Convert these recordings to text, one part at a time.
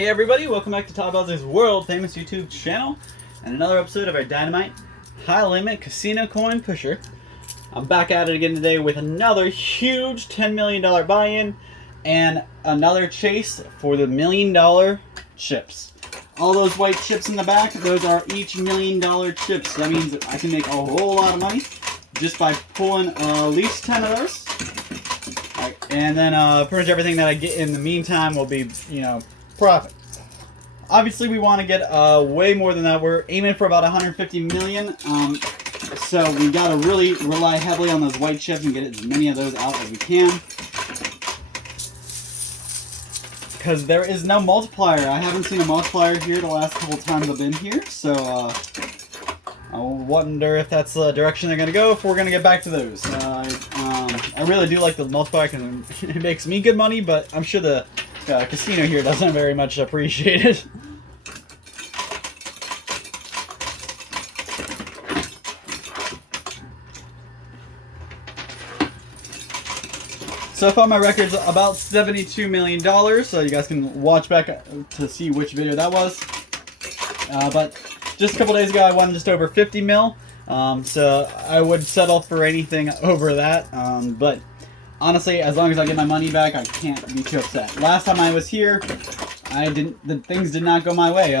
Hey everybody, welcome back to Todd Bowser's world famous YouTube channel and another episode of our Dynamite High Limit Casino Coin Pusher. I'm back at it again today with another huge $10 million buy-in and another chase for the $1 million chips. All those white chips in the back, those are each $1 million chips. That means that I can make a whole lot of money just by pulling at least 10 of those. Right, and then pretty much everything that I get in the meantime will be, profit. Obviously, we want to get way more than that. We're aiming for about 150 million. So we got to really rely heavily on those white chips and get as many of those out as we can. Because there is no multiplier. I haven't seen a multiplier here the last couple times I've been here. So I wonder if that's the direction they're going to go, if we're going to get back to those. I really do like the multiplier because it makes me good money, but I'm sure the casino here doesn't very much appreciate it. So far my record's about $72 million, so you guys can watch back to see which video that was. But just a couple days ago I won just over 50 mil, so I would settle for anything over that. But honestly, as long as I get my money back, I can't be too upset. Last time I was here, things did not go my way.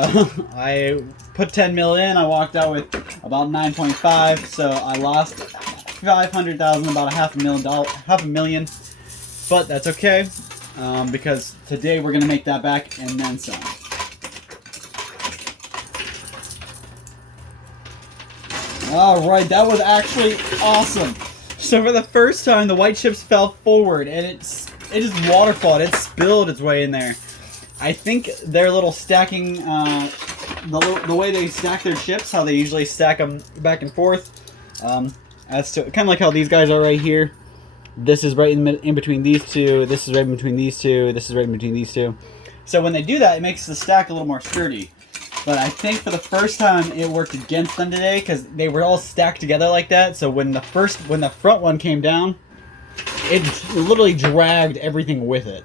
I put 10 mil in, I walked out with about 9.5, so I lost 500,000, about half a million. But that's okay, because today we're gonna make that back and then some. Alright, that was actually awesome. So for the first time, the white chips fell forward, and it just waterfalled. It spilled its way in there. I think their little stacking, the way they stack their chips, how they usually stack them back and forth, as to kind of like how these guys are right here. This is right in between these two. This is right in between these two. This is right in between these two. So when they do that, it makes the stack a little more sturdy. But I think for the first time it worked against them today because they were all stacked together like that. So when the front one came down, it literally dragged everything with it.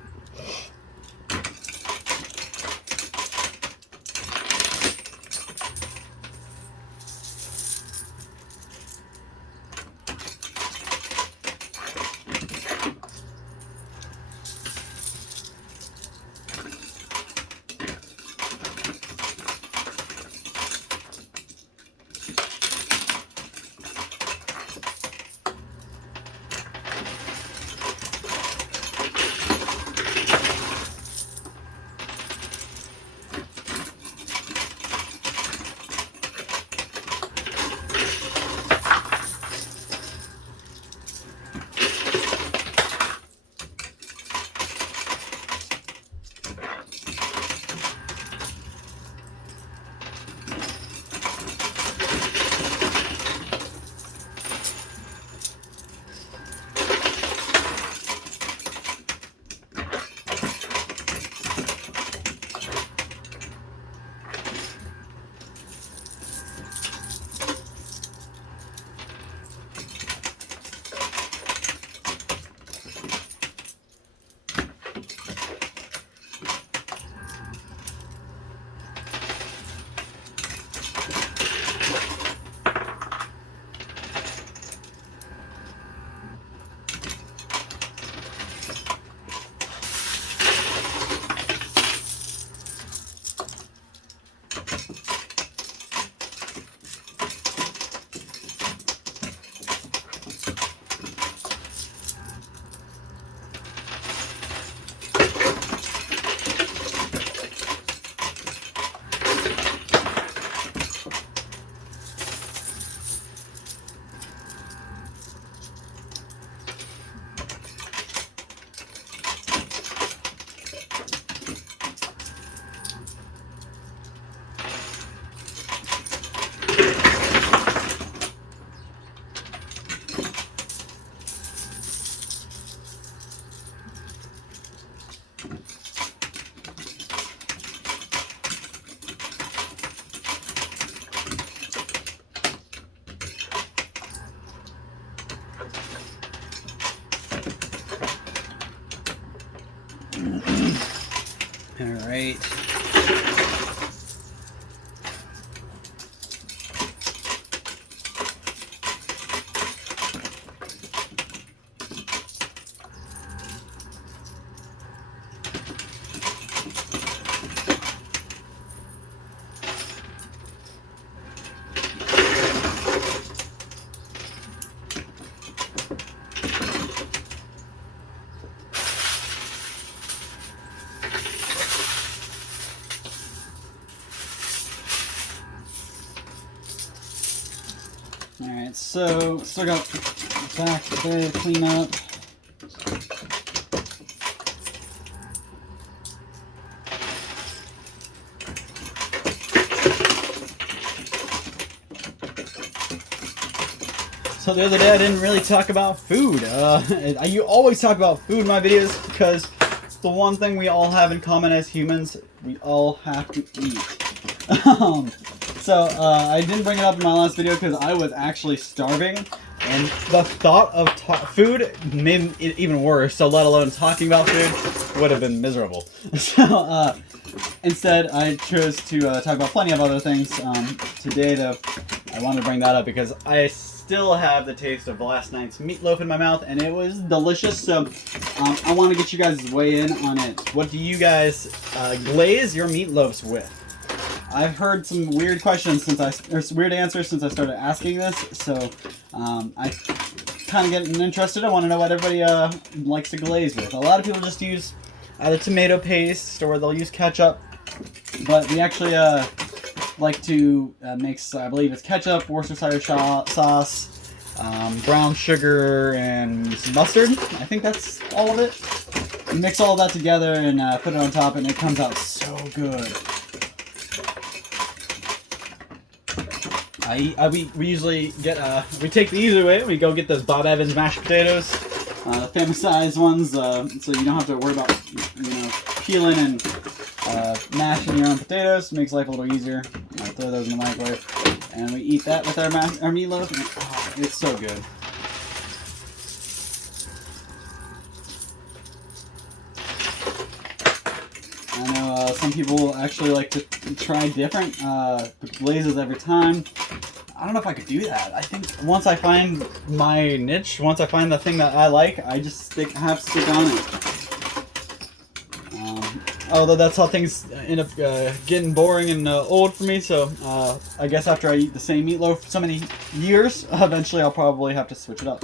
Alright, so still got back there to clean up. So the other day I didn't really talk about food. You always talk about food in my videos because it's the one thing we all have in common as humans. We all have to eat. I didn't bring it up in my last video because I was actually starving, and the thought of food made it even worse. So let alone talking about food would have been miserable. So instead, I chose to talk about plenty of other things. Today, though, I wanted to bring that up because I still have the taste of last night's meatloaf in my mouth, and it was delicious. So I want to get you guys' weigh in on it. What do you guys glaze your meatloafs with? I've heard some weird questions weird answers since I started asking this. So I kind of getting interested. I want to know what everybody likes to glaze with. A lot of people just use either tomato paste or they'll use ketchup, but we actually like to mix, I believe it's ketchup, Worcestershire sauce, brown sugar, and some mustard. I think that's all of it. We mix all of that together and put it on top, and it comes out so good. We usually get, we take the easy way. We go get those Bob Evans mashed potatoes, the family size ones, so you don't have to worry about, peeling and mashing your own potatoes. Makes life a little easier. I throw those in the microwave, and we eat that with our meatloaf. And, it's so good. I know some people actually like to try different glazes every time. I don't know if I could do that. I think once I find my niche, once I find the thing that I like, I just have to stick on it. Although that's how things end up getting boring and old for me, so I guess after I eat the same meatloaf for so many years, eventually I'll probably have to switch it up.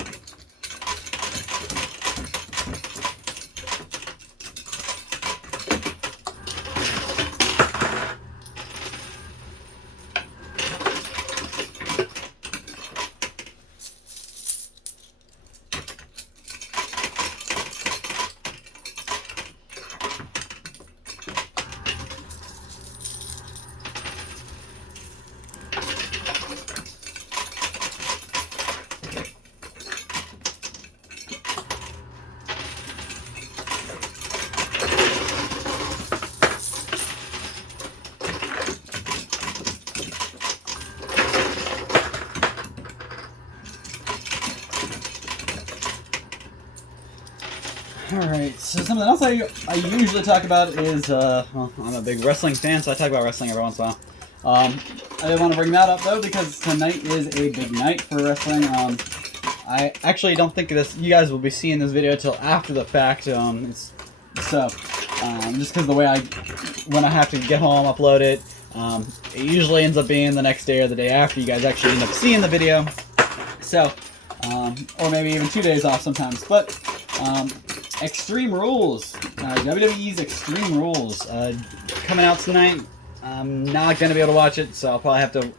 Alright, so something else I usually talk about is, well, I'm a big wrestling fan, so I talk about wrestling every once in a while. I want to bring that up, though, because tonight is a big night for wrestling. I actually don't think you guys will be seeing this video till after the fact, just because the way when I have to get home, upload it, it usually ends up being the next day or the day after you guys actually end up seeing the video. So, or maybe even 2 days off sometimes, but, Extreme Rules, WWE's Extreme Rules, coming out tonight. I'm not going to be able to watch it, so I'll probably have to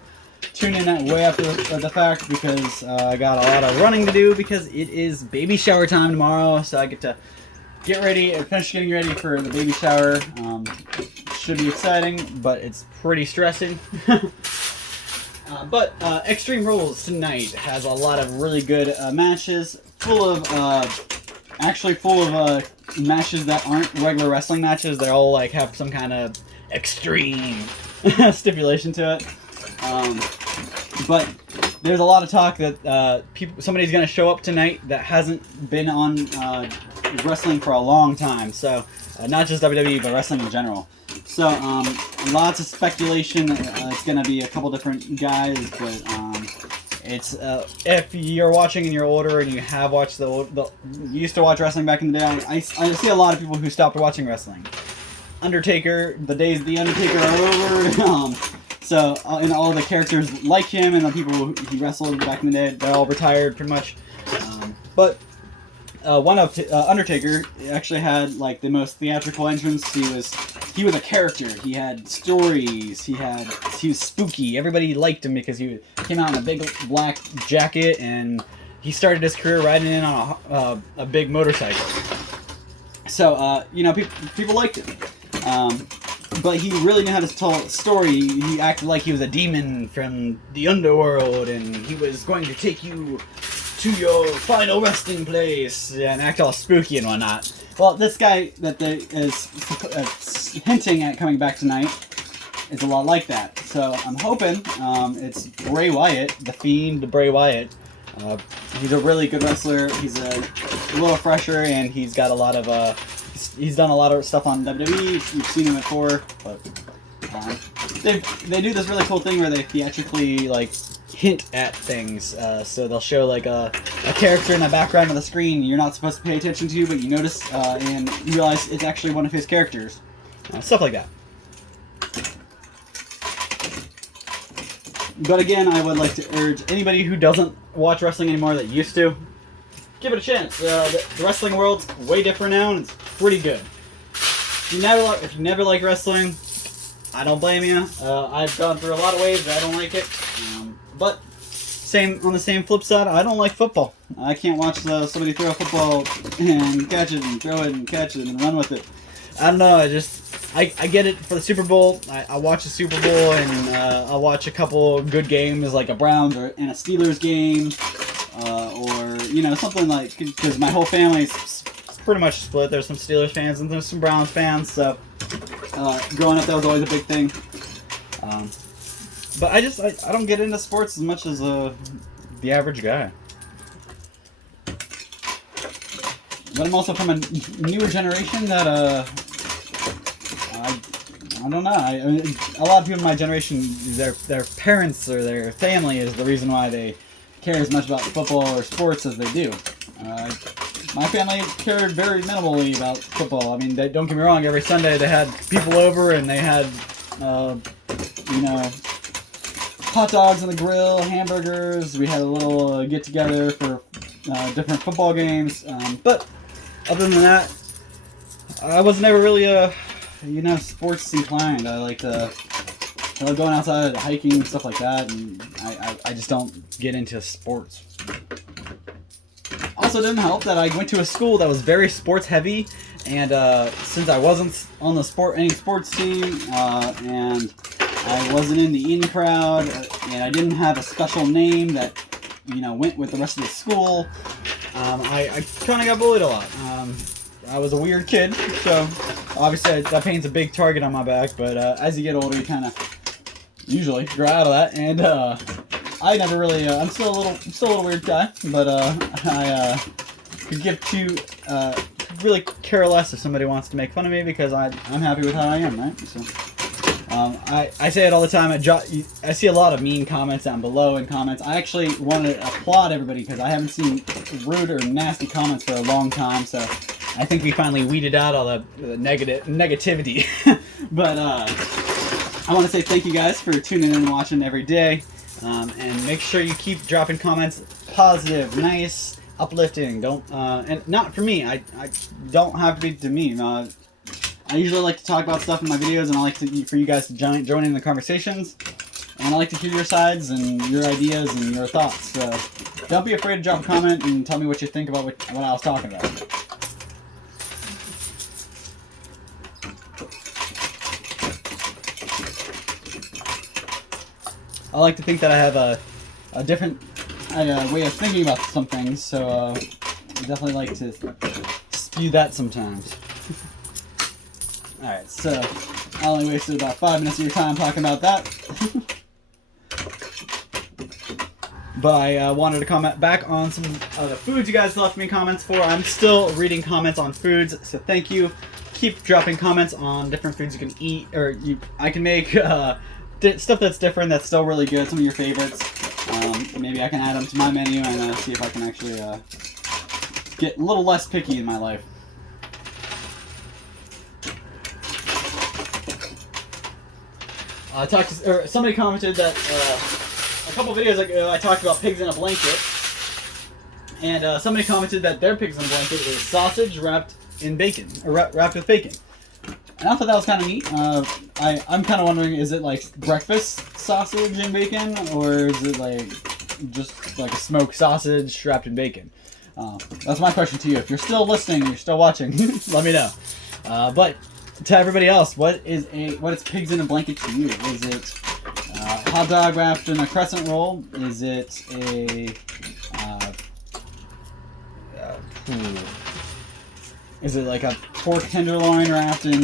tune in way after the fact because I got a lot of running to do because it is baby shower time tomorrow, so I get to get ready and finish getting ready for the baby shower. Should be exciting, but it's pretty stressing. But Extreme Rules tonight has a lot of really good matches, full of matches that aren't regular wrestling matches. They all have some kind of extreme stipulation to it. But there's a lot of talk that somebody's going to show up tonight that hasn't been on wrestling for a long time. So not just WWE, but wrestling in general. So lots of speculation. It's going to be a couple different guys, but it's if you're watching and you're older and you have watched you used to watch wrestling back in the day, I see a lot of people who stopped watching wrestling. Undertaker, the days of the Undertaker are over. And all the characters like him and the people who he wrestled back in the day, they're all retired pretty much. But one of Undertaker actually had the most theatrical entrance. He was he was a character. He had stories. He was spooky. Everybody liked him because he came out in a big black jacket, and he started his career riding in on a big motorcycle. So you know, people liked him. But he really knew how to tell a story. He acted like he was a demon from the underworld, and he was going to take you to your final resting place and act all spooky and whatnot. Well, this guy that is hinting at coming back tonight is a lot like that. So I'm hoping it's Bray Wyatt, the Fiend, Bray Wyatt. He's a really good wrestler. He's a little fresher, and he's got a lot of he's done a lot of stuff on WWE. You've seen him before, but they do this really cool thing where they theatrically like hint at things. So they'll show like a character in the background of the screen you're not supposed to pay attention to, but you notice and you realize it's actually one of his characters. Stuff like that. But again, I would like to urge anybody who doesn't watch wrestling anymore that used to, give it a chance. The wrestling world's way different now, and it's pretty good. If you never like wrestling, I don't blame you. I've gone through a lot of waves that I don't like it. But on the same flip side, I don't like football. I can't watch somebody throw a football and catch it and throw it and catch it and run with it. I don't know. I get it for the Super Bowl. I watch the Super Bowl, and I'll watch a couple good games like a Browns and a Steelers game, or you know, something like, because my whole family's pretty much split. There's some Steelers fans and there's some Browns fans. So growing up, that was always a big thing. But I don't get into sports as much as the average guy. But I'm also from a newer generation that I don't know. A lot of people in my generation, their parents or their family is the reason why they care as much about football or sports as they do. My family cared very minimally about football. I mean, don't get me wrong. Every Sunday they had people over and they had, you know, hot dogs on the grill, hamburgers. We had a little get together for different football games. But other than that, I was never really sports inclined. I like going outside, hiking, and stuff like that, and I just don't get into sports. Also, didn't help that I went to a school that was very sports heavy, and since I wasn't on any sports team, and I wasn't in the in crowd, and I didn't have a special name that went with the rest of the school, I kind of got bullied a lot. I was a weird kid, so obviously that paints a big target on my back, but as you get older, you kind of usually grow out of that, and I never really, I'm still a little weird guy, but I could give really care less if somebody wants to make fun of me, because I'm happy with how I am, right? So I say it all the time. I see a lot of mean comments down below in comments. I actually want to applaud everybody, because I haven't seen rude or nasty comments for a long time, so I think we finally weeded out all the negativity. But I want to say thank you guys for tuning in and watching every day. And make sure you keep dropping comments, positive, nice, uplifting. Don't and not for me. I don't have to be demean. I usually like to talk about stuff in my videos, and I like for you guys to join in the conversations. And I like to hear your sides and your ideas and your thoughts. So don't be afraid to drop a comment and tell me what you think about what I was talking about. I like to think that I have a different way of thinking about some things, so I definitely like to spew that sometimes. Alright, so I only wasted about 5 minutes of your time talking about that. But I wanted to comment back on some of the foods you guys left me comments for. I'm still reading comments on foods, so thank you. Keep dropping comments on different foods you can eat, or I can make stuff that's different, that's still really good, some of your favorites. Maybe I can add them to my menu and see if I can actually get a little less picky in my life. Somebody commented that a couple videos ago I talked about pigs in a blanket, and somebody commented that their pigs in a blanket is sausage wrapped in bacon, or wrapped with bacon. And I thought that was kind of neat. I'm kind of wondering, is it like breakfast sausage and bacon, or is it like just like a smoked sausage wrapped in bacon? That's my question to you. If you're still listening, you're still watching, let me know. But to everybody else, what is pigs in a blanket to you? Is it hot dog wrapped in a crescent roll? Is it a is it like a pork tenderloin wrapped in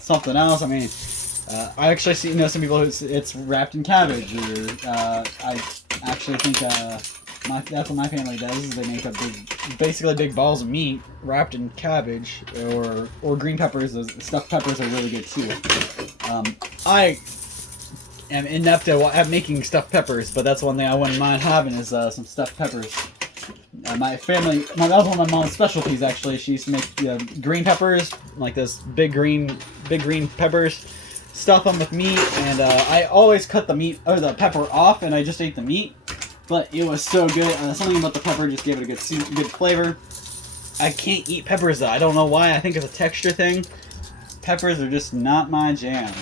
something else? I mean, I actually see some people who it's wrapped in cabbage, or I actually think that's what my family does. Is they make basically big balls of meat wrapped in cabbage or green peppers. Those stuffed peppers are really good too. I am inept at making stuffed peppers, but that's one thing I wouldn't mind having is some stuffed peppers. My family, that was one of my mom's specialties actually. She used to make green peppers, like those big green peppers, stuff them with meat, and I always cut the pepper off, and I just ate the meat. But it was so good. Something about the pepper just gave it a good flavor. I can't eat peppers though. I don't know why. I think it's a texture thing. Peppers are just not my jam.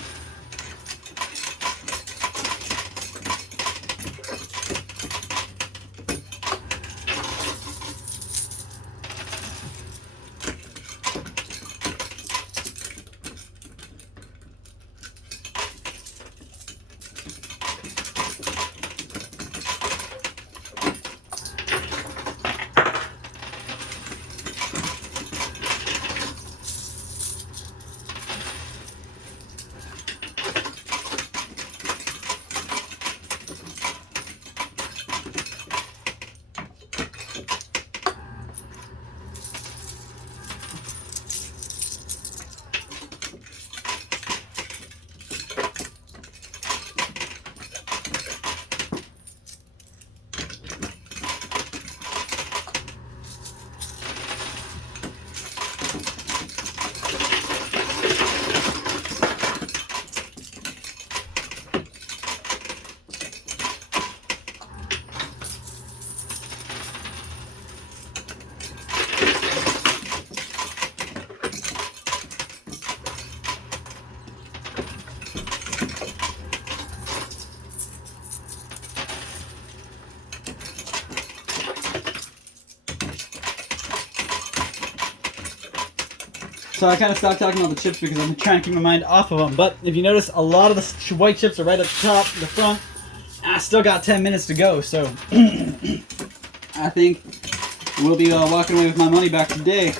So I kind of stopped talking about the chips because I'm trying to keep my mind off of them. But if you notice, a lot of the white chips are right at the top, the front. I still got 10 minutes to go, so I think we'll be walking away with my money back today.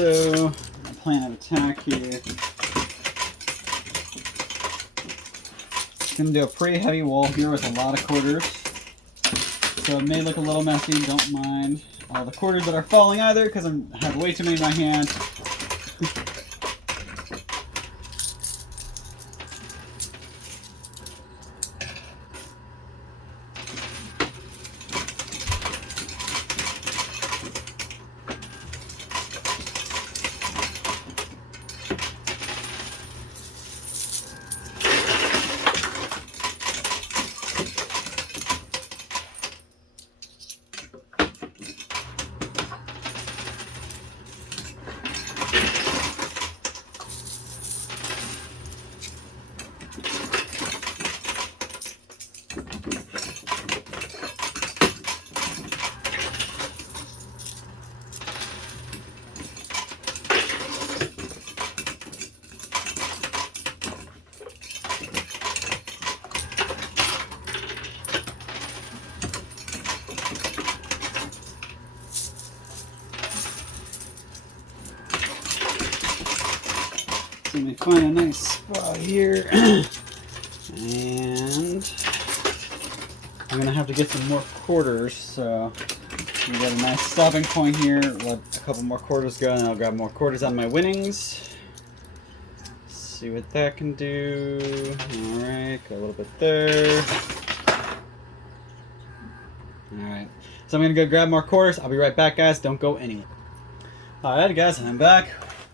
So, plan of attack here. Gonna do a pretty heavy wall here with a lot of quarters. So it may look a little messy, don't mind all the quarters that are falling either, because I have way too many in my hand. Let me find a nice spot here. And I'm gonna have to get some more quarters, so we got a nice stopping point here. Let a couple more quarters go, and I'll grab more quarters on my winnings. See what that can do. Alright, go a little bit there. Alright, so I'm gonna go grab more quarters. I'll be right back, guys. Don't go anywhere. Alright, guys, I'm back.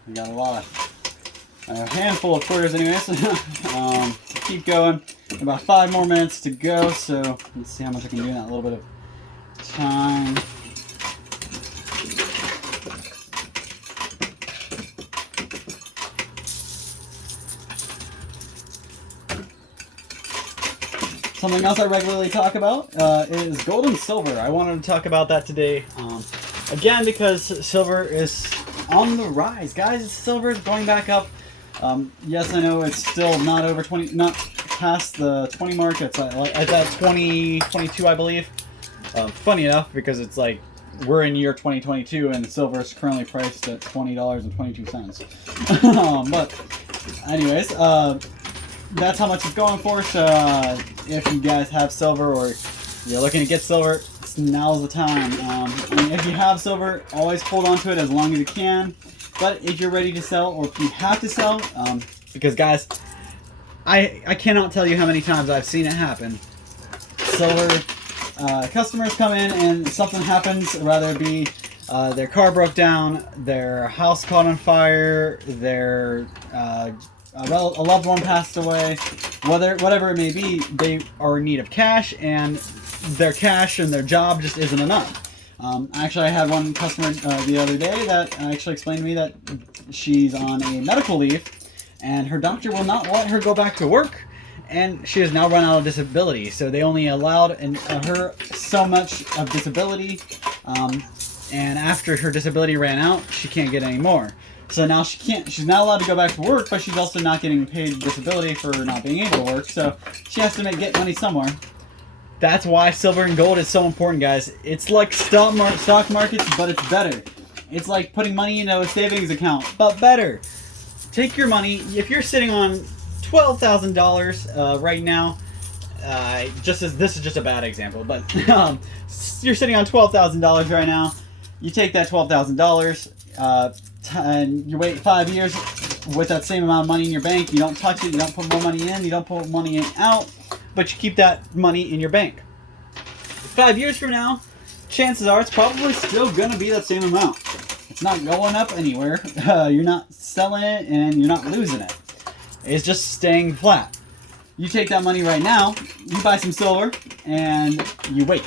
We got a handful of quarters anyways. Keep going. About 5 more minutes to go, so let's see how much I can do in that little bit of time. Something else I regularly talk about is gold and silver. I wanted to talk about that today. Again, because silver is on the rise. Guys, silver is going back up. Yes, I know it's still not over 20, not past the 20 mark. It's at that 2022, I believe. Funny enough, because it's like we're in year 2022 and silver is currently priced at $20.22. But anyways, that's how much it's going for. So if you guys have silver or you're looking to get silver, now's the time. I mean, if you have silver, always hold on to it as long as you can. But if you're ready to sell, or if you have to sell, because guys, I cannot tell you how many times I've seen it happen. Silver customers come in and something happens, whether it be their car broke down, their house caught on fire, their a loved one passed away, whatever it may be, they are in need of cash, and their cash and their job just isn't enough. Actually, I had one customer the other day that actually explained to me that she's on a medical leave, and her doctor will not let her go back to work, and she has now run out of disability. So they only allowed her so much of disability, and after her disability ran out, she can't get any more. So now she's not allowed to go back to work, but she's also not getting paid disability for not being able to work, so she has to get money somewhere. That's why silver and gold is so important, guys. It's like stock markets, but it's better. It's like putting money into a savings account, but better. Take your money. If you're sitting on $12,000 right now, this is just a bad example, but you're sitting on $12,000 right now. You take that $12,000 and you wait 5 years with that same amount of money in your bank. You don't touch it. You don't put more money in. You don't put money out. But you keep that money in your bank. 5 years from now, chances are it's probably still going to be that same amount. It's not going up anywhere. You're not selling it and you're not losing it. It's just staying flat. You take that money right now, you buy some silver, and you wait.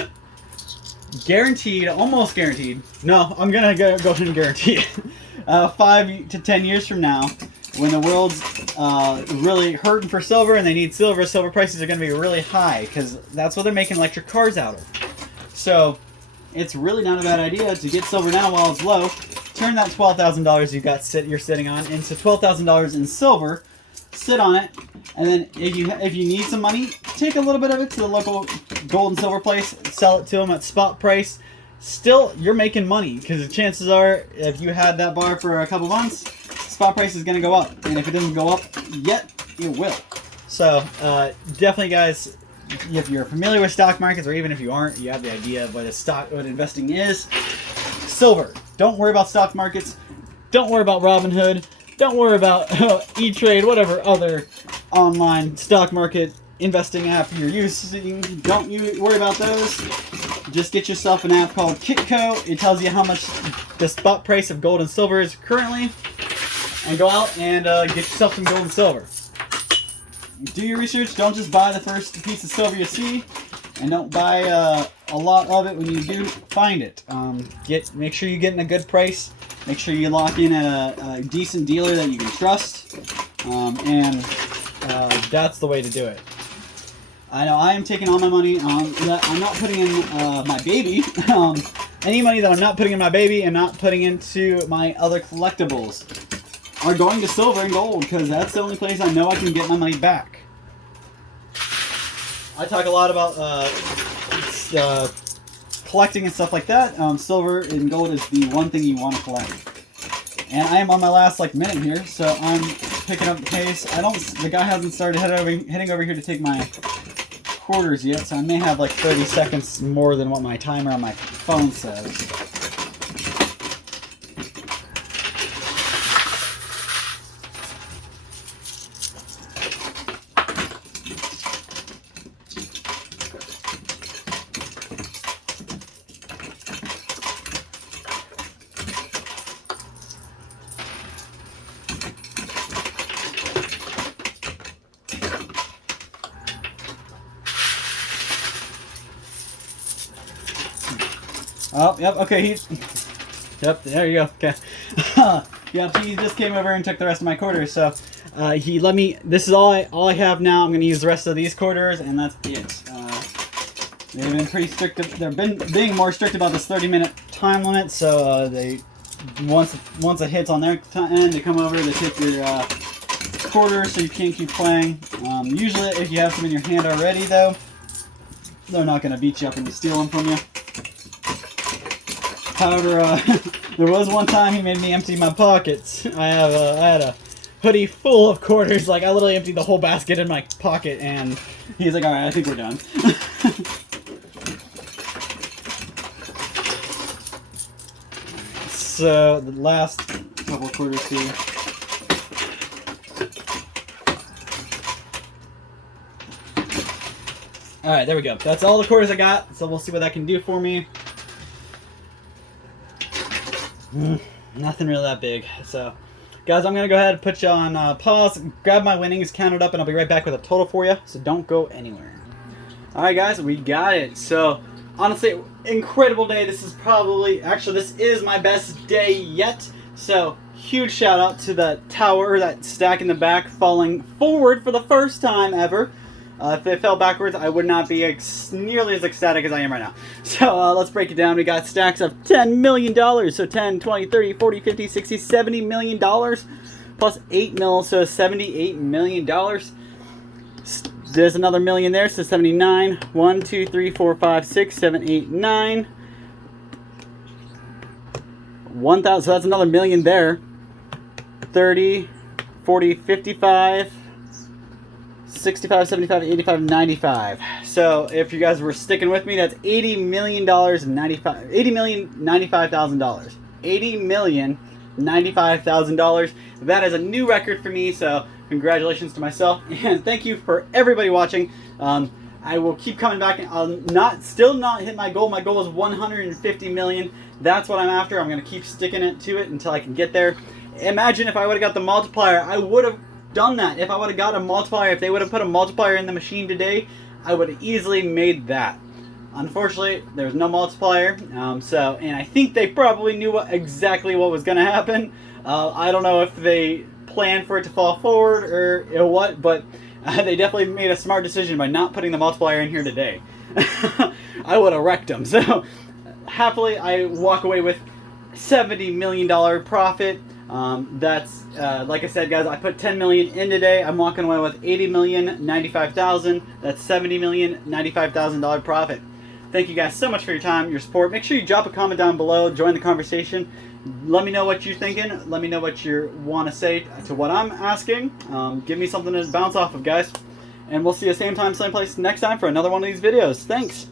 Guaranteed, almost guaranteed. No, I'm going to go ahead and guarantee it. 5 to 10 years from now, when the world's really hurting for silver and they need silver prices are going to be really high, because that's what they're making electric cars out of. So it's really not a bad idea to get silver now while it's low. Turn that $12,000 you're sitting on into $12,000 in silver. Sit on it, and then if you need some money, take a little bit of it to the local gold and silver place, sell it to them at spot price. still you're making money, because the chances are if you had that bar for a couple months, spot price is going to go up, and if it doesn't go up yet, it will. So definitely, guys, if you're familiar with stock markets, or even if you aren't, you have the idea of what investing is. Silver. Don't worry about stock markets. Don't worry about Robinhood. Don't worry about E-Trade, whatever other online stock market investing app you're using. Don't you worry about those. Just get yourself an app called Kitco. It tells you how much the spot price of gold and silver is currently, and go out and get yourself some gold and silver. Do your research. Don't just buy the first piece of silver you see, and don't buy a lot of it when you do find it. Make sure you're getting a good price. Make sure you lock in at a decent dealer that you can trust, and that's the way to do it. I know I am taking all my money that I'm not putting in my baby. Any money that I'm not putting in my baby and not putting into my other collectibles are going to silver and gold, because that's the only place I know I can get my money back. I talk a lot about collecting and stuff like that. Silver and gold is the one thing you want to collect. And I am on my last minute here, so I'm picking up the pace. The guy hasn't started heading over here to take my quarters yet, so I may have 30 seconds more than what my timer on my phone says. Oh, yep, okay, yep, there you go, okay. Yep, he just came over and took the rest of my quarters, so he let me, this is all I have now. I'm going to use the rest of these quarters, and that's it. They've been pretty strict, they've being more strict about this 30-minute time limit, so they, once it hits on their end, they come over, they take your quarters so you can't keep playing. Usually, if you have some in your hand already, though, they're not going to beat you up and steal them from you. However, there was one time he made me empty my pockets. I had a hoodie full of quarters. I literally emptied the whole basket in my pocket, and he's like, "All right, I think we're done." So the last couple of quarters here. All right, there we go. That's all the quarters I got. So we'll see what that can do for me. Nothing really that big. So, guys, I'm going to go ahead and put you on pause, grab my winnings, count it up, and I'll be right back with a total for you. So don't go anywhere. Alright, guys, we got it. So, honestly, incredible day. This is this is my best day yet. So, huge shout out to the tower, that stack in the back, falling forward for the first time ever. If it fell backwards, I would not be nearly as ecstatic as I am right now. So let's break it down. We got stacks of $10 million. So 10, 20, 30, 40, 50, 60, $70 million. Plus 8 mil, so $78 million. There's another million there, so 79. 1, 2, 3, 4, 5, 6, 7, 8, 9. 1,000, so that's another million there. 30, 40, 55. 65, 75, 85, 95. So if you guys were sticking with me, that's $80 million, $80,095,000. $80,095,000. That is a new record for me, so congratulations to myself, and thank you for everybody watching. I will keep coming back, and I'll still not hit my goal. My goal is 150 million. That's what I'm after. I'm going to keep sticking to it until I can get there. Imagine if I would have got the multiplier, I would have done that. If I would have got a multiplier, if they would have put a multiplier in the machine today, I would have easily made that. Unfortunately, there's no multiplier, and I think they probably knew exactly what was going to happen. I don't know if they planned for it to fall forward or what, but they definitely made a smart decision by not putting the multiplier in here today. I would have wrecked them. So, happily, I walk away with $70 million profit. That's like I said, guys, I put 10 million in today. I'm walking away with $80,095,000. That's $70,095,000 profit. Thank you guys so much for your time, your support. Make sure you drop a comment down below, join the conversation. Let me know what you're thinking. Let me know what you want to say to what I'm asking. Give me something to bounce off of, guys. And we'll see you same time, same place next time for another one of these videos. Thanks.